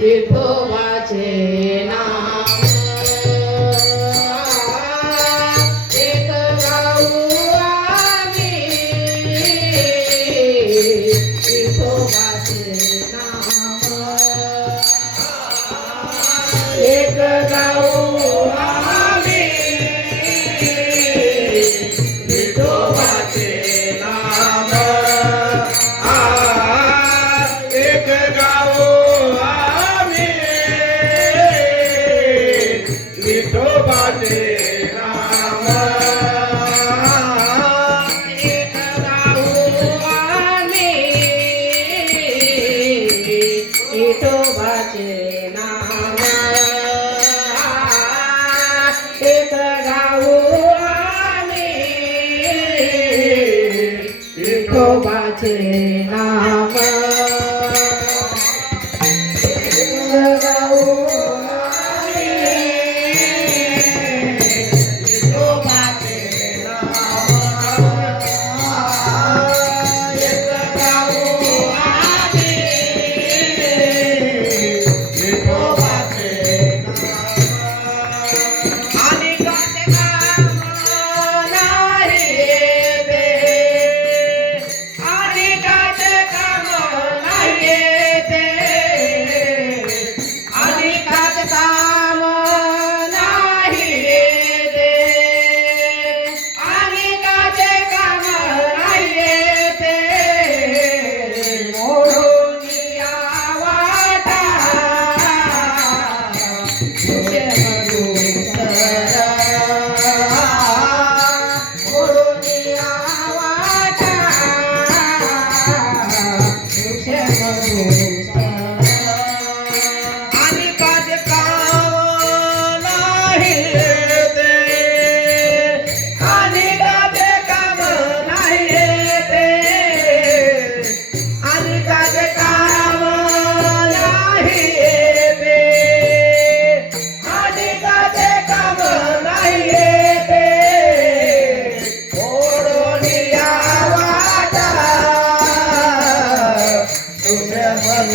विठोबाचे विठोबाचे नाम एक गाऊ आम्ही. विठोबाचे नाम.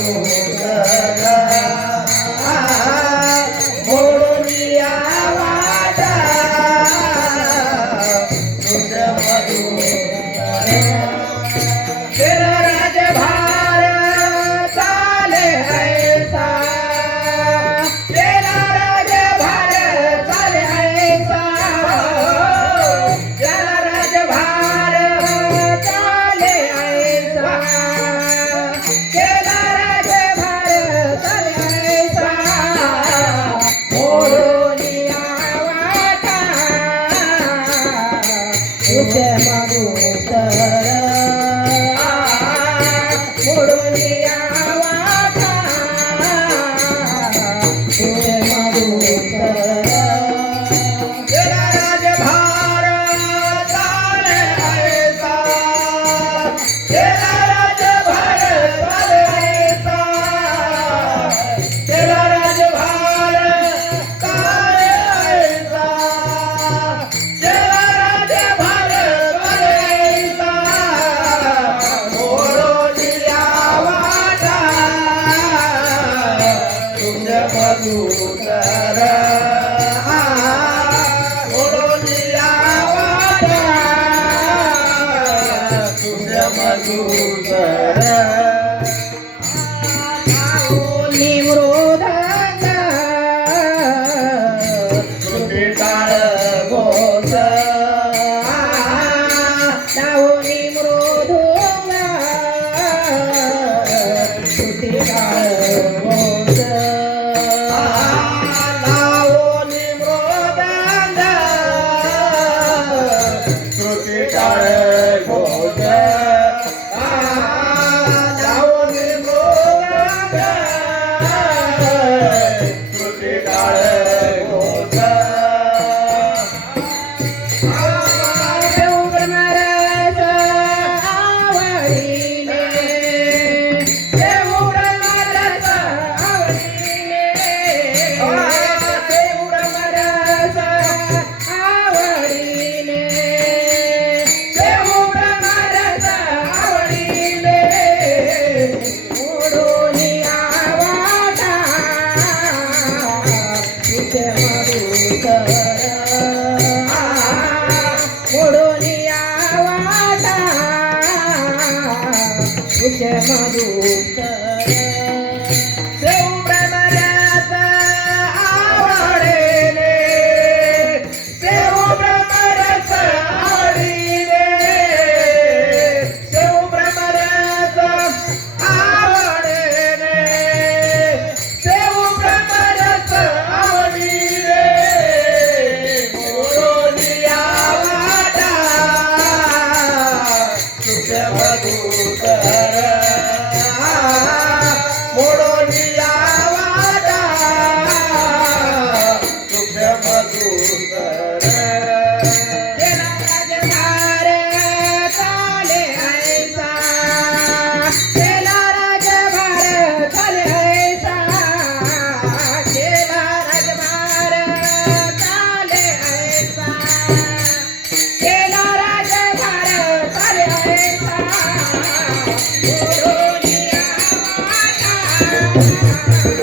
Amen. मोडून या वाटा तुझ्या तेरा राजभार चाले च मधुकर Thank you.